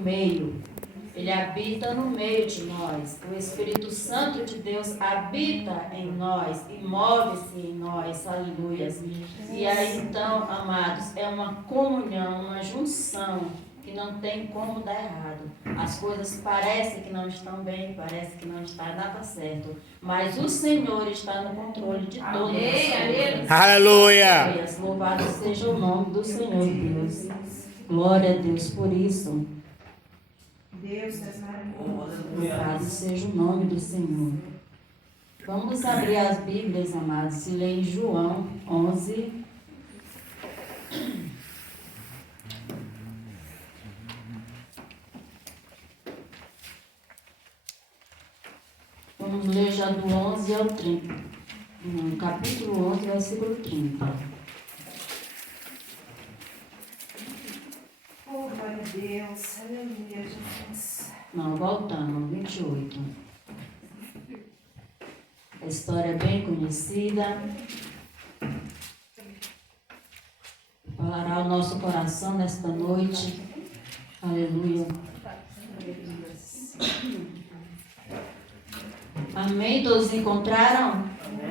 meio. Ele habita no meio de nós. O Espírito Santo de Deus habita em nós e move-se em nós. Aleluia. E aí então, amados, é uma comunhão, uma junção que não tem como dar errado. As coisas parecem que não estão bem, parece que não está nada certo. Mas o Senhor está no controle de todas as coisas. Aleluia! Louvado seja o nome do Senhor Deus. Glória a Deus por isso. Deus é maravilhoso. Louvado seja o nome do Senhor. Vamos abrir as Bíblias, amados, se lê em João 11. Vamos ler já do 11 ao 30. No capítulo 11, versículo 30. Oh, glória a Deus. Aleluia, Jesus. Não, voltando, 28. A história é bem conhecida. Falará ao nosso coração nesta noite. Aleluia. Amém? Todos encontraram?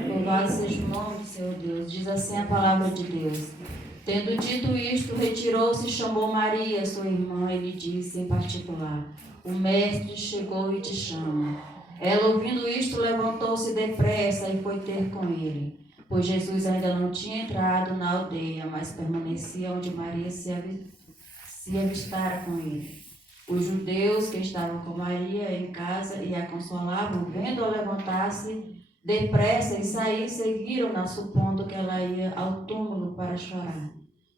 Louvado seja o nome do Senhor Deus. Diz assim a palavra de Deus. Tendo dito isto, retirou-se e chamou Maria, sua irmã, e lhe disse em particular: o mestre chegou e te chama. Ela, ouvindo isto, levantou-se depressa e foi ter com ele, pois Jesus ainda não tinha entrado na aldeia, mas permanecia onde Maria se avistara com ele. Os judeus que estavam com Maria em casa e a consolavam, vendo-a levantar-se depressa e sair, seguiram-na, supondo que ela ia ao túmulo para chorar.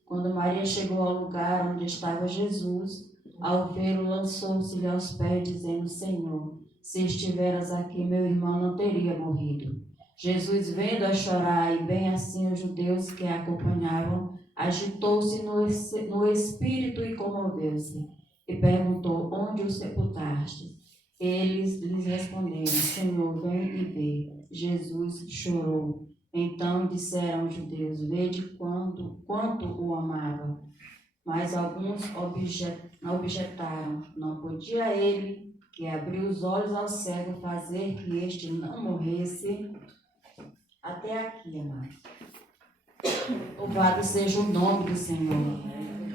Quando Maria chegou ao lugar onde estava Jesus, ao vê-lo, lançou-se-lhe aos pés, dizendo: Senhor, se estiveras aqui, meu irmão não teria morrido. Jesus, vendo-a chorar, e bem assim os judeus que a acompanhavam, agitou-se no espírito e comoveu-se, e perguntou: onde o sepultaste? Eles lhes responderam: Senhor, vem e vê. Jesus chorou. Então disseram os judeus: vede quanto o amava. Mas alguns objetaram: não podia ele, que abriu os olhos ao cego, fazer que este não morresse? Até aqui, amados. Louvado seja o nome do Senhor.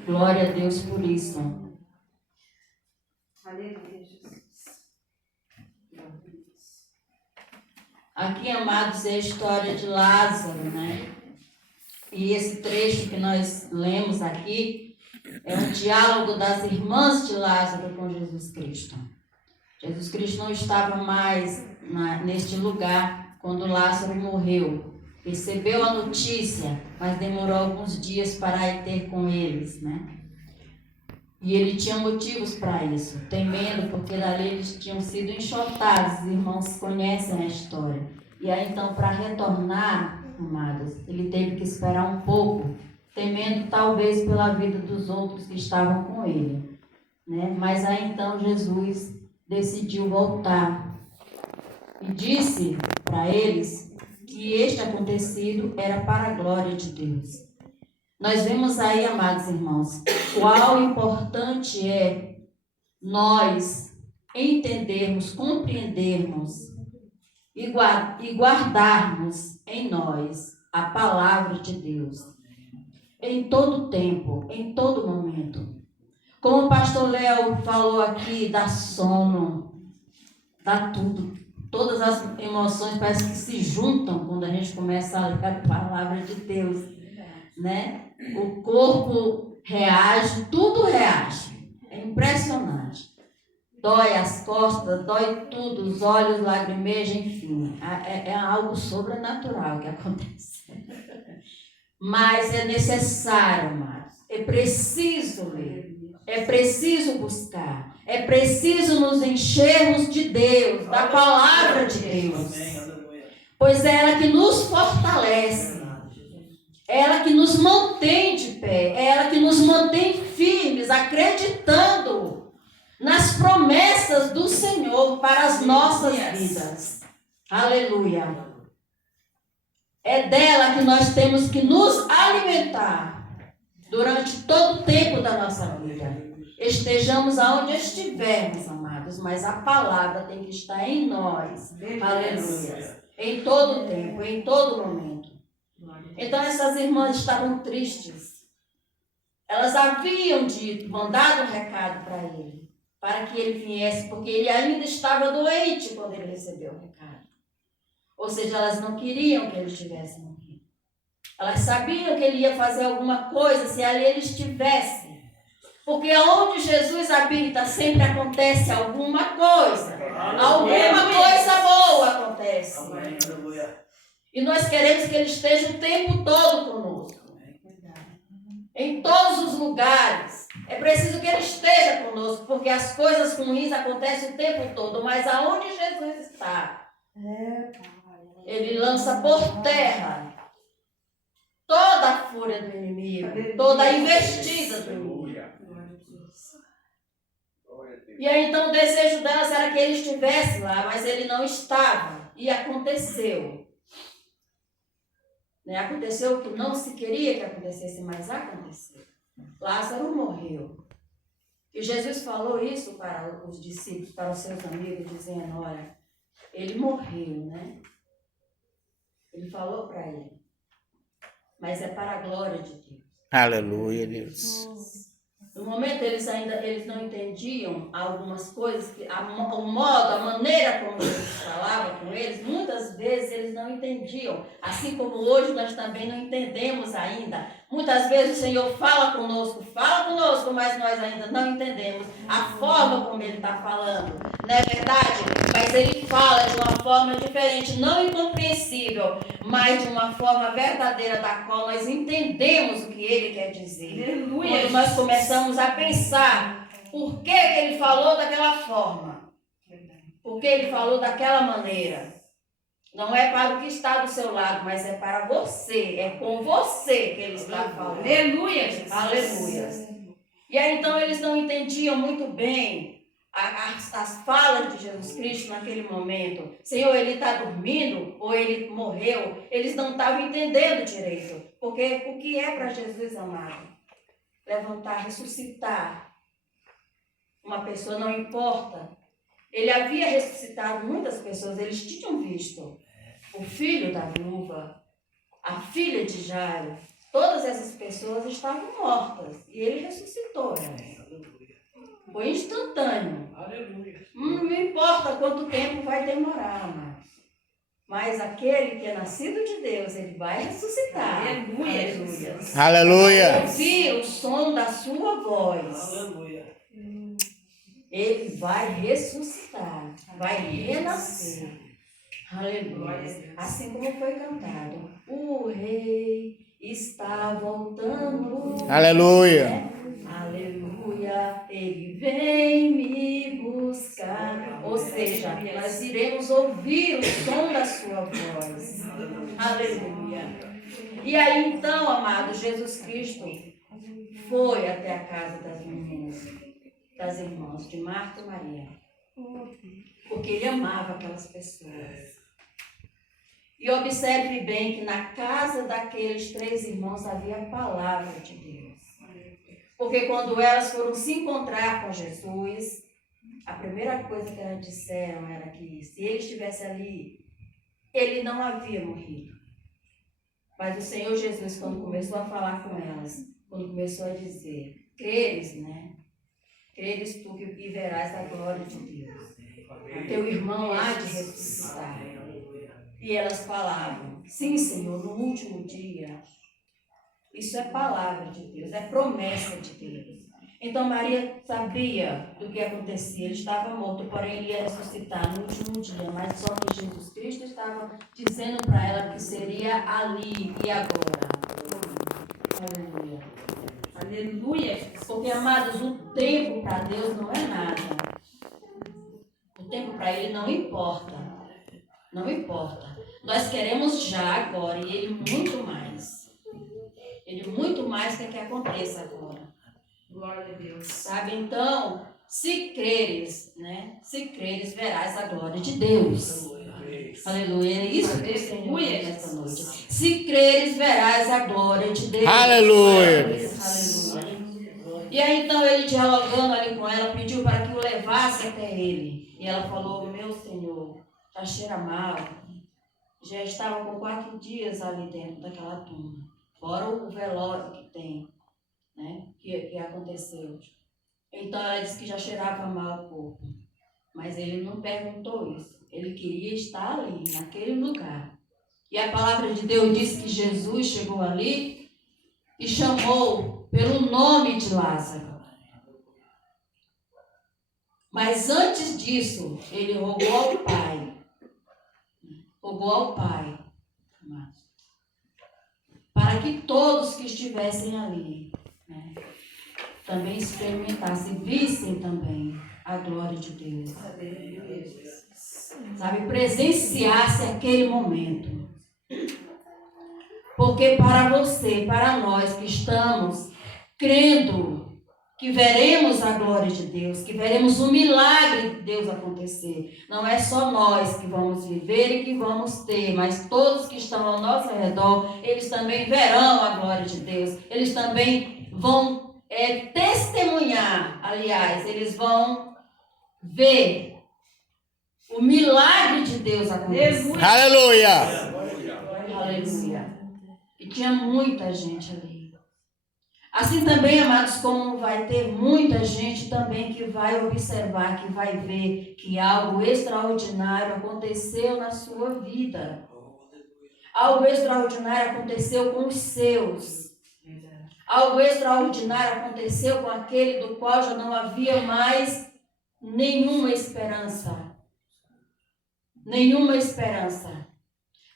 Glória a Deus por isso. Aleluia, Jesus. Aqui, amados, é a história de Lázaro, né? E esse trecho que nós lemos aqui é um diálogo das irmãs de Lázaro com Jesus Cristo. Jesus Cristo não estava mais neste lugar quando Lázaro morreu. Recebeu a notícia, mas demorou alguns dias para ir ter com eles, né? E ele tinha motivos para isso, temendo, porque dali eles tinham sido enxotados. Os irmãos conhecem a história. E aí então, para retornar, amados, ele teve que esperar um pouco, temendo talvez pela vida dos outros que estavam com ele, né? Mas aí então Jesus decidiu voltar e disse para eles que este acontecido era para a glória de Deus. Nós vemos aí, amados irmãos, qual importante é nós entendermos, compreendermos e guardarmos em nós a palavra de Deus em todo tempo, em todo momento. Como o pastor Léo falou aqui, dá sono, dá tudo. Todas as emoções parece que se juntam quando a gente começa a ler a palavra de Deus, né? O corpo reage, tudo reage. É impressionante. Dói as costas, dói tudo, os olhos lagrimejam, enfim. É algo sobrenatural que acontece. Mas é necessário, amados. É preciso ler. É preciso buscar. É preciso nos enchermos de Deus, da palavra de Deus. Pois é ela que nos fortalece. É ela que nos mantém de pé. É ela que nos mantém firmes, acreditando nas promessas do Senhor para as nossas vidas. Aleluia. É dela que nós temos que nos alimentar durante todo o tempo da nossa vida. estejamos aonde estivermos, amados, mas a palavra tem que estar em nós. Aleluia. Em todo o tempo, em todo momento. Então essas irmãs estavam tristes. Elas haviam dito, mandado um recado para ele, para que ele viesse, porque ele ainda estava doente quando ele recebeu o recado. Ou seja, elas não queriam que ele estivesse morrendo. Elas sabiam que ele ia fazer alguma coisa se ali ele estivesse. Porque onde Jesus habita sempre acontece alguma coisa. Alguma coisa boa acontece. E nós queremos que ele esteja o tempo todo conosco. Em todos os lugares. É preciso que ele esteja conosco, porque as coisas ruins acontecem o tempo todo. Mas aonde Jesus está, ele lança por terra toda a fúria do inimigo, toda a investida do inimigo. E aí então o desejo delas era que ele estivesse lá, mas ele não estava. E aconteceu. Aconteceu o que não se queria que acontecesse, mas aconteceu. Lázaro morreu. E Jesus falou isso para os discípulos, para os seus amigos, dizendo, olha, ele morreu, né? Ele falou para ele. Mas é para a glória de Deus. Aleluia, Deus. No momento eles não entendiam algumas coisas, o modo, a maneira como Jesus falava com eles, muitas vezes eles não entendiam. Assim como hoje nós também não entendemos ainda. Muitas vezes o Senhor fala conosco, mas nós ainda não entendemos a forma como Ele está falando. Não é verdade? Mas Ele fala de uma forma diferente, não incompreensível, mas de uma forma verdadeira, da qual nós entendemos o que Ele quer dizer. Aleluia. Quando nós começamos a pensar por que Ele falou daquela forma, por que Ele falou daquela maneira. Não é para o que está do seu lado, mas é para você. É com você que Ele está falando. Aleluia. Aleluia. E aí então eles não entendiam muito bem as falas de Jesus Cristo naquele momento. Senhor, ele está dormindo ou ele morreu? Eles não estavam entendendo direito. Porque o que é para Jesus, amado? Levantar, ressuscitar. Uma pessoa não importa. Ele havia ressuscitado muitas pessoas, eles tinham visto. O filho da viúva, a filha de Jairo, todas essas pessoas estavam mortas. E ele ressuscitou. Foi instantâneo. Não importa quanto tempo vai demorar, mas aquele que é nascido de Deus, ele vai ressuscitar. Aleluia. Aleluia. Ouvir o som da sua voz. Aleluia. Ele vai ressuscitar, vai renascer. Aleluia. Assim como foi cantado. O rei está voltando. Aleluia. Aleluia. Ele vem me buscar. Ou seja, nós iremos ouvir o som da sua voz. Aleluia. E aí então, amado, Jesus Cristo foi até a casa das meninas, das irmãs de Marta e Maria. Porque ele amava aquelas pessoas. E observe bem que na casa daqueles 3 irmãos havia a palavra de Deus. Porque quando elas foram se encontrar com Jesus, a primeira coisa que elas disseram era que se ele estivesse ali, ele não havia morrido. Mas o Senhor Jesus, quando começou a falar com elas, quando começou a dizer, creres, né? Creres tu e verás a glória de Deus. O teu irmão há de ressuscitar. E elas falavam, sim, Senhor, no último dia. Isso é palavra de Deus, é promessa de Deus. Então Maria sabia do que acontecia. Ele estava morto, porém ele ia ressuscitar no último dia. Mas só que Jesus Cristo estava dizendo para ela que seria ali e agora. Aleluia. Aleluia. Porque, amados, o tempo para Deus não é nada. O tempo para Ele não importa. Não importa. Nós queremos já agora e Ele muito mais. Ele muito mais quer que aconteça agora. Glória a Deus. Sabe, então, se creres, né? Se creres, verás a glória de Deus. Aleluia. É isso que o Senhor diz nesta noite. Se creres, verás a glória de Deus. Aleluia. Aleluia. E aí então ele dialogando ali com ela, pediu para que o levasse até ele. E ela falou, meu Senhor, já cheira mal. Já estava com 4 dias ali dentro daquela tumba. Fora o velório que tem, né? Que aconteceu. Então ela disse que já cheirava mal o corpo. Mas ele não perguntou isso. Ele queria estar ali, naquele lugar. E a palavra de Deus diz que Jesus chegou ali e chamou pelo nome de Lázaro. Mas antes disso, ele rogou ao Pai, para que todos que estivessem ali, né, também experimentassem, vissem também a glória de Deus. Sabe, presenciasse aquele momento. Porque para você, para nós que estamos crendo que veremos a glória de Deus, que veremos o milagre de Deus acontecer, não é só nós que vamos viver e que vamos ter, mas todos que estão ao nosso redor, eles também verão a glória de Deus, eles também vão testemunhar, aliás, eles vão ver o milagre de Deus acontecer. Aleluia. Aleluia. E tinha muita gente ali. Assim também, amados, como vai ter muita gente também que vai observar, que vai ver que algo extraordinário aconteceu na sua vida. Algo extraordinário aconteceu com os seus. Algo extraordinário aconteceu com aquele do qual já não havia mais nenhuma esperança. Nenhuma esperança.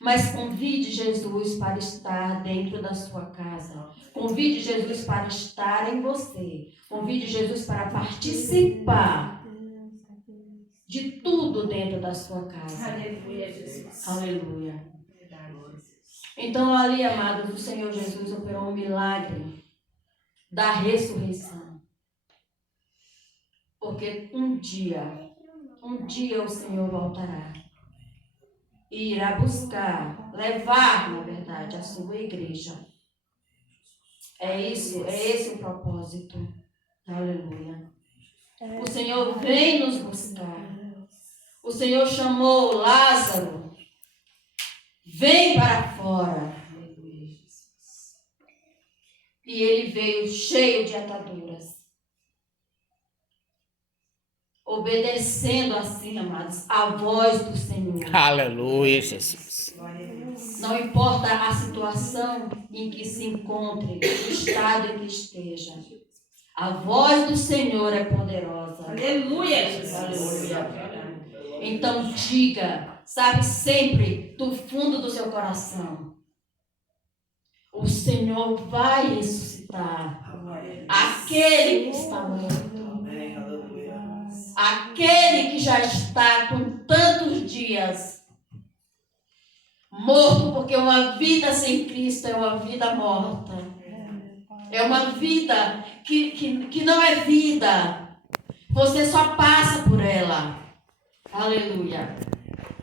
Mas convide Jesus para estar dentro da sua casa. Convide Jesus para estar em você. Convide Jesus para participar de tudo dentro da sua casa. Aleluia, Jesus. Aleluia. Então ali, amados, o Senhor Jesus operou um milagre da ressurreição. Porque um dia o Senhor voltará. E irá buscar, levar, na verdade, a sua igreja. É esse o propósito. Aleluia. O Senhor vem nos buscar. O Senhor chamou Lázaro. Vem para fora. E ele veio cheio de ataduras. Obedecendo assim, amados, a voz do Senhor. Aleluia, Jesus. Não importa a situação em que se encontre, o estado em que esteja. A voz do Senhor é poderosa. Aleluia, Jesus. Aleluia. Então diga, sabe, sempre do fundo do seu coração. O Senhor vai ressuscitar aquele que está morto. Aquele que já está com tantos dias morto, porque uma vida sem Cristo é uma vida morta. É uma vida que não é vida. Você só passa por ela. Aleluia.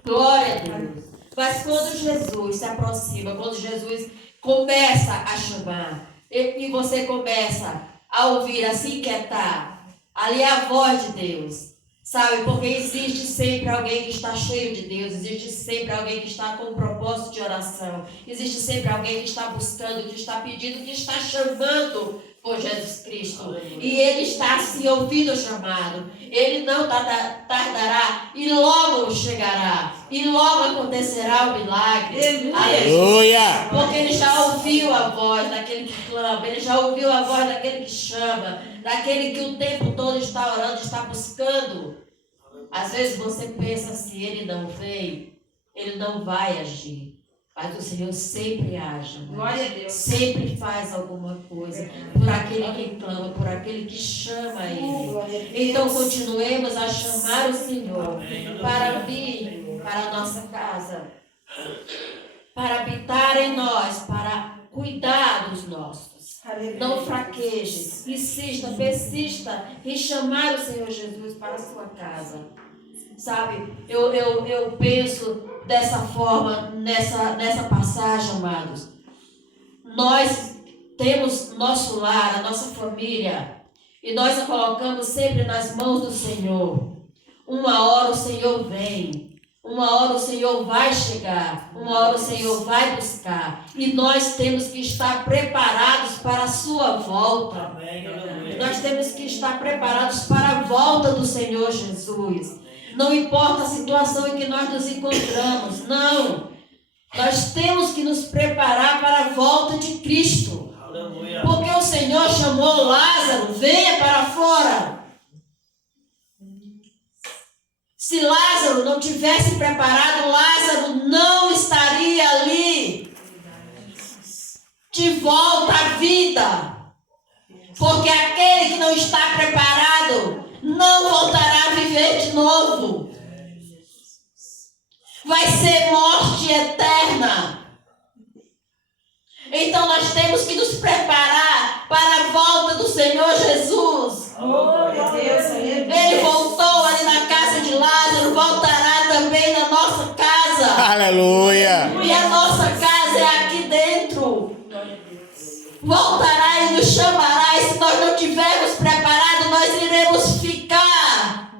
Glória a Deus. Mas quando Jesus se aproxima, quando Jesus começa a chamar, e você começa a ouvir, a se inquietar, ali é a voz de Deus, sabe? Porque existe sempre alguém que está cheio de Deus, existe sempre alguém que está com um propósito de oração, existe sempre alguém que está buscando, que está pedindo, que está chamando por Jesus Cristo. E ele está assim ouvindo o chamado. Ele não tardará e logo chegará. E logo acontecerá o milagre. Aleluia. Porque ele já ouviu a voz daquele que clama, ele já ouviu a voz daquele que chama, daquele que o tempo todo está orando, está buscando. Às vezes você pensa assim, ele não veio, ele não vai agir. Mas o Senhor sempre age. Glória a Deus. Sempre faz alguma coisa por aquele que clama, por aquele que chama Ele. Então continuemos a chamar o Senhor para vir para a nossa casa, para habitar em nós, para cuidar dos nossos. Não fraqueje, insista, persista em chamar o Senhor Jesus para a sua casa. Sabe, eu penso dessa forma, nessa passagem, amados. Nós temos nosso lar, a nossa família, E nós a colocamos sempre nas mãos do Senhor. Uma hora o Senhor vem. Uma hora o Senhor vai chegar. Uma hora o Senhor vai buscar. E nós temos que estar preparados para a sua volta. Amém, aleluia. Nós temos que estar preparados para a volta do Senhor Jesus. Não importa a situação em que nós nos encontramos. Não. Nós temos que nos preparar para a volta de Cristo. Aleluia. Porque o Senhor chamou Lázaro, venha para fora. Se Lázaro não tivesse preparado, Lázaro não estaria ali de volta à vida. Porque aquele que não está preparado não voltará a viver de novo. Vai ser morte eterna. Então nós temos que nos preparar para a volta do Senhor Jesus. Ele voltou ali na casa de Lázaro, voltará também na nossa casa. Aleluia. E a nossa casa é aqui dentro. Voltará e nos chamará. E se nós não tivermos preparado, nós iremos ficar.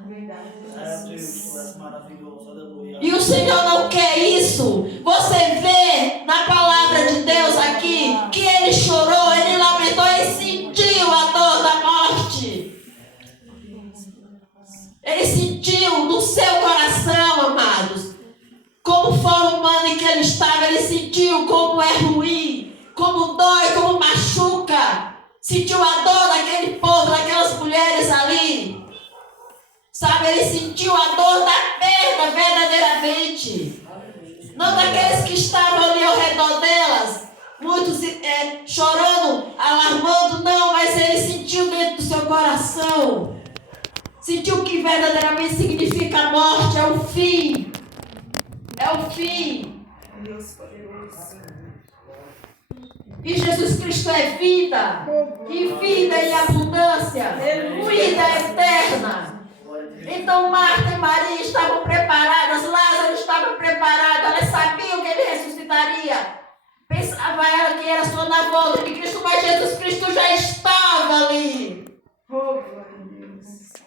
E o Senhor não quer isso. Você vê na palavra de Deus aqui que ele chorou, ele lamentou, ele sentiu a dor da morte. Ele sentiu no seu coração, amados, como forma humana em que ele estava. Ele sentiu como é ruim, como dói, como machuca. Sentiu a dor daquele povo, daquelas mulheres ali. Sabe, ele sentiu a dor da perda verdadeiramente. Não daqueles que estavam ali ao redor delas, muitos chorando, alarmando, não, mas ele sentiu dentro do seu coração. Sentiu que verdadeiramente significa a morte, é o fim. É o fim. E Jesus Cristo é vida. E vida em abundância. Vida eterna. Então Marta e Maria estavam preparadas, Lázaro estava preparado, elas sabiam que ele ressuscitaria. Pensava ela que era só na volta de Cristo, mas Jesus Cristo já estava ali.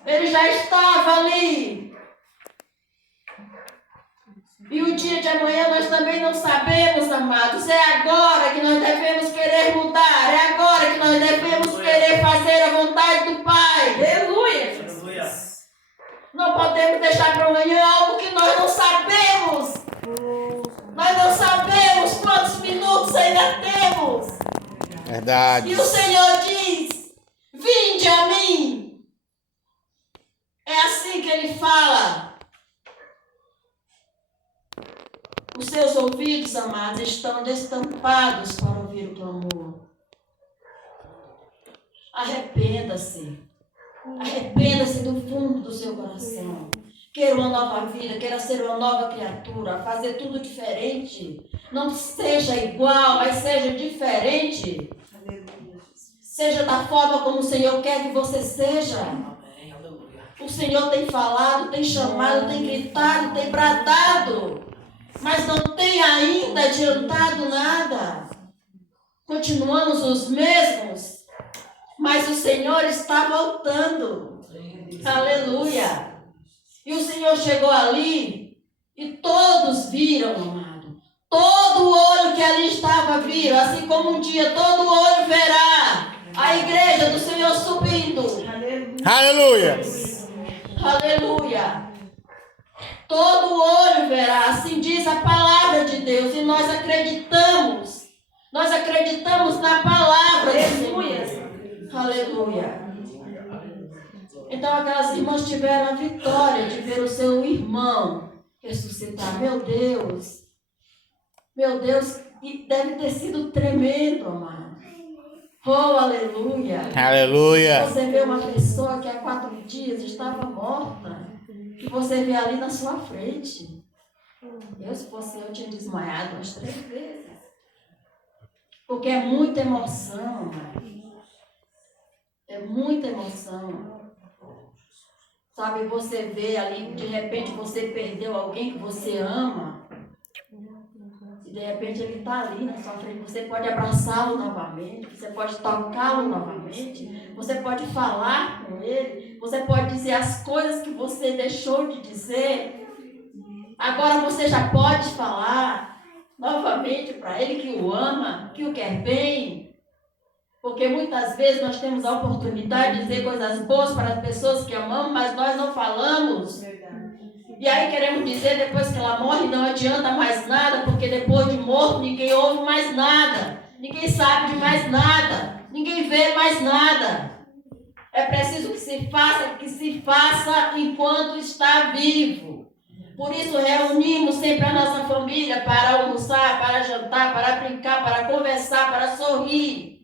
Ele já estava ali. E o dia de amanhã nós também não sabemos, amados. É agora que nós devemos querer mudar. É agora que nós devemos querer fazer a vontade do Pai. Aleluia. Não podemos deixar para amanhã algo que nós não sabemos. Nós não sabemos quantos minutos ainda temos. Verdade. E o Senhor diz: vinde a mim. É assim que Ele fala. Os seus ouvidos, amados, estão destampados para ouvir o clamor. Arrependa-se. Arrependa-se do fundo do seu coração. Queira uma nova vida, queira ser uma nova criatura, fazer tudo diferente. Não seja igual, mas seja diferente. Seja da forma como o Senhor quer que você seja. O Senhor tem falado, tem chamado, tem gritado, tem bradado, mas não tem ainda adiantado nada. Continuamos os mesmos. Mas o Senhor está voltando. Aleluia. E o Senhor chegou ali e todos viram, amado. Todo olho que ali estava viram. Assim como um dia todo olho verá a igreja do Senhor subindo. Aleluia. Aleluia. Todo olho verá. Assim diz a palavra de Deus. E nós acreditamos. Nós acreditamos na palavra do Senhor. Aleluia. Então aquelas irmãs tiveram a vitória de ver o seu irmão ressuscitar. Meu Deus, e deve ter sido tremendo, amado. Oh, aleluia. Aleluia. Você vê uma pessoa que há 4 dias estava morta e você vê ali na sua frente. Eu, se fosse eu, tinha desmaiado umas 3 vezes. Porque é muita emoção, amado. É muita emoção. Sabe, você vê ali, de repente você perdeu alguém que você ama. E de repente ele está ali na sua frente. Você pode abraçá-lo novamente, você pode tocá-lo novamente, você pode falar com ele, você pode dizer as coisas que você deixou de dizer. Agora você já pode falar novamente para ele que o ama, que o quer bem. Porque muitas vezes nós temos a oportunidade de dizer coisas boas para as pessoas que amamos, mas nós não falamos. E aí queremos dizer depois que ela morre não adianta mais nada, porque depois de morto ninguém ouve mais nada, ninguém sabe de mais nada, ninguém vê mais nada. É preciso que se faça enquanto está vivo. Por isso reunimos sempre a nossa família para almoçar, para jantar, para brincar, para conversar, para sorrir.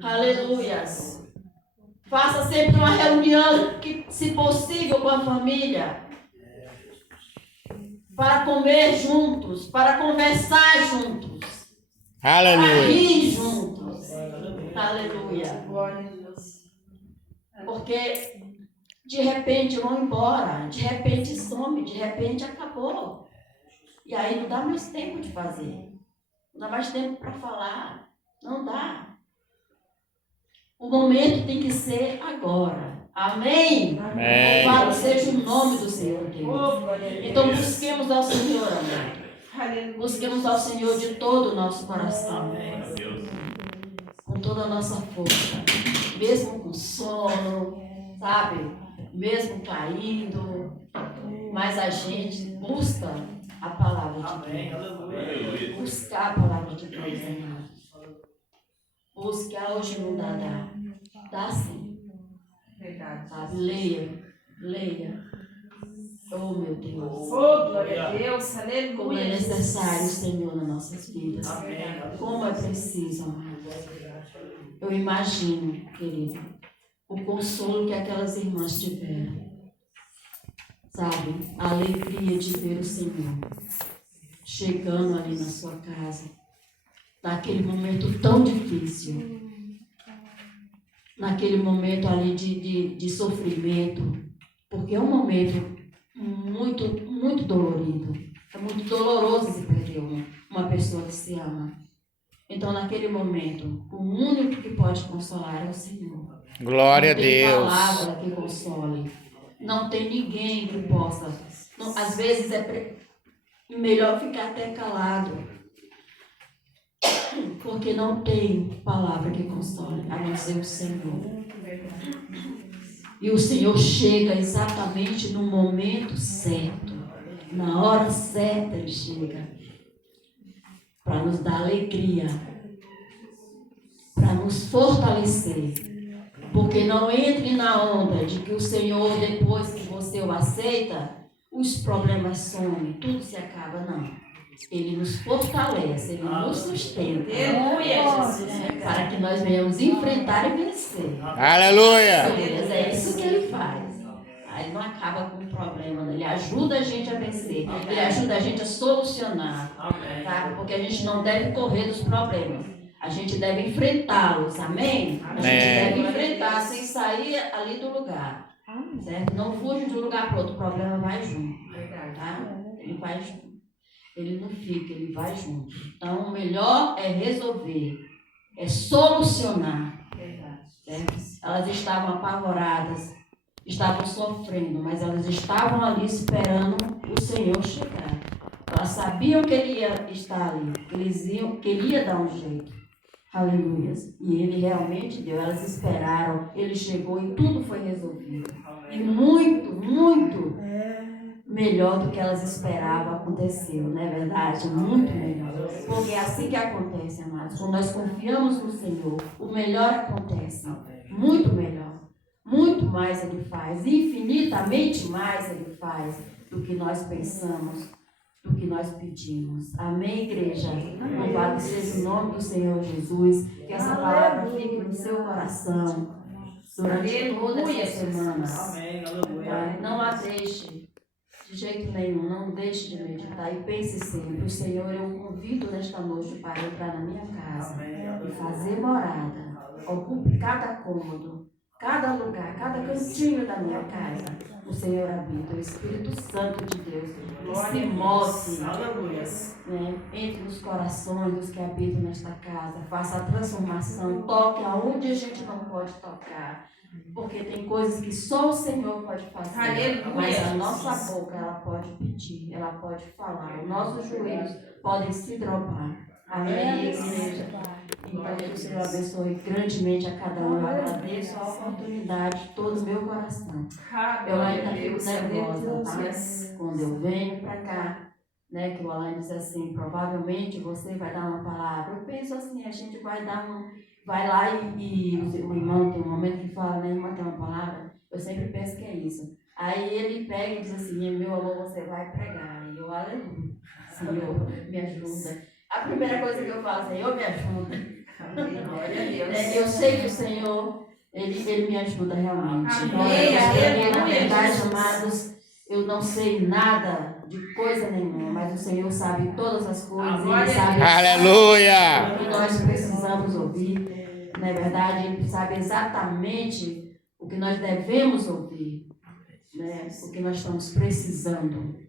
Aleluias. Faça sempre uma reunião, que, se possível, com a família. Para comer juntos, para conversar juntos. Para Aleluia. rir juntos. Aleluia. Porque de repente vão embora, de repente some, de repente acabou. E aí não dá mais tempo de fazer. Não dá mais tempo para falar. Não dá. O momento tem que ser agora. Amém? Amém. Louvado seja o nome do Senhor Deus. Então busquemos ao Senhor, amém. Busquemos ao Senhor de todo o nosso coração. Com toda a nossa força. Mesmo com sono, sabe? Mesmo caindo. Mas a gente busca a palavra de Deus. Buscar a palavra de Deus, amém. Buscar hoje não dá. Dá sim. Sabe? Leia. Oh, meu Deus. Oh, glória a Deus, aleluia. Como é necessário, Senhor, nas nossas vidas. Como é preciso, amado. Eu imagino, querido, o consolo que aquelas irmãs tiveram. Sabe? A alegria de ver o Senhor chegando ali na sua casa. Naquele momento tão difícil. Naquele momento ali de sofrimento. Porque é um momento muito, muito dolorido. É muito doloroso se perder uma pessoa que se ama. Então, naquele momento, o único que pode consolar é o Senhor. Glória a Não tem Deus. palavra que console. Não tem ninguém que possa. Não, às vezes é melhor ficar até calado. Porque não tem palavra que console, a não ser o Senhor. E o Senhor chega exatamente no momento certo. Na hora certa Ele chega. Para nos dar alegria. Para nos fortalecer. Porque não entre na onda de que o Senhor, depois que você o aceita, os problemas somem, tudo se acaba, não. Ele nos fortalece, Ele nos sustenta. Para que nós venhamos enfrentar e vencer. Aleluia. É isso que Ele faz. Aí não acaba com o problema, né? Ele ajuda a gente a vencer. Ele ajuda a gente a solucionar. Tá? Porque a gente não deve correr dos problemas. A gente deve enfrentá-los, amém? A gente deve enfrentar sem sair ali do lugar. Certo? Não fuja de um lugar para outro, o problema vai junto. Tá? Ele vai junto. Ele não fica, ele vai junto. Então, o melhor é resolver, é solucionar. Certo? Elas estavam apavoradas, estavam sofrendo, mas elas estavam ali esperando o Senhor chegar. Elas sabiam que Ele ia estar ali, que Ele ia dar um jeito. Aleluia. E Ele realmente deu. Elas esperaram, Ele chegou e tudo foi resolvido. E muito, muito melhor do que elas esperavam aconteceu, não é verdade? Muito melhor. Porque é assim que acontece, amados. Quando nós confiamos no Senhor, o melhor acontece. Muito melhor. Muito mais Ele faz. Infinitamente mais Ele faz do que nós pensamos, do que nós pedimos. Amém, igreja? Louvado seja o nome do Senhor Jesus. Que essa palavra fique no seu coração durante toda essa semana. Não a deixe. De jeito nenhum, não deixe de meditar e pense sempre, o Senhor, eu convido nesta noite para entrar na minha casa e fazer morada. Ocupe cada cômodo, cada lugar, cada cantinho da minha casa, o Senhor habita, o Espírito Santo de Deus, que se move, Aleluia. né, entre os corações dos que habitam nesta casa, faça a transformação, toque aonde a gente não pode tocar, porque tem coisas que só o Senhor pode fazer, Aleluia. mas a nossa boca, ela pode pedir, ela pode falar, os nossos joelhos podem se dobrar. Amém, igreja? Então, que o Senhor abençoe grandemente a cada um. Eu agradeço a oportunidade de todo o meu coração. Eu ainda fico nervosa, tá? Quando eu venho para cá, né, que o Alain diz assim, provavelmente você vai dar uma palavra. Eu penso assim, a gente vai dar vai lá e o irmão tem um momento que fala, né, irmã, tem uma palavra. Eu sempre penso que é isso. Aí ele pega e diz assim, meu amor, você vai pregar. E eu, aleluia, Senhor, me ajuda. A primeira coisa que eu falo, Senhor, me ajuda. Glória a Deus. Eu sei que o Senhor, ele me ajuda realmente. Amém, Porque, na aleluia, verdade, Jesus. amados, eu não sei nada de coisa nenhuma, mas o Senhor sabe todas as coisas. Glória Ele a sabe Deus. Aleluia. o que nós precisamos ouvir. Na verdade, Ele sabe exatamente o que nós devemos ouvir, né? O que nós estamos precisando.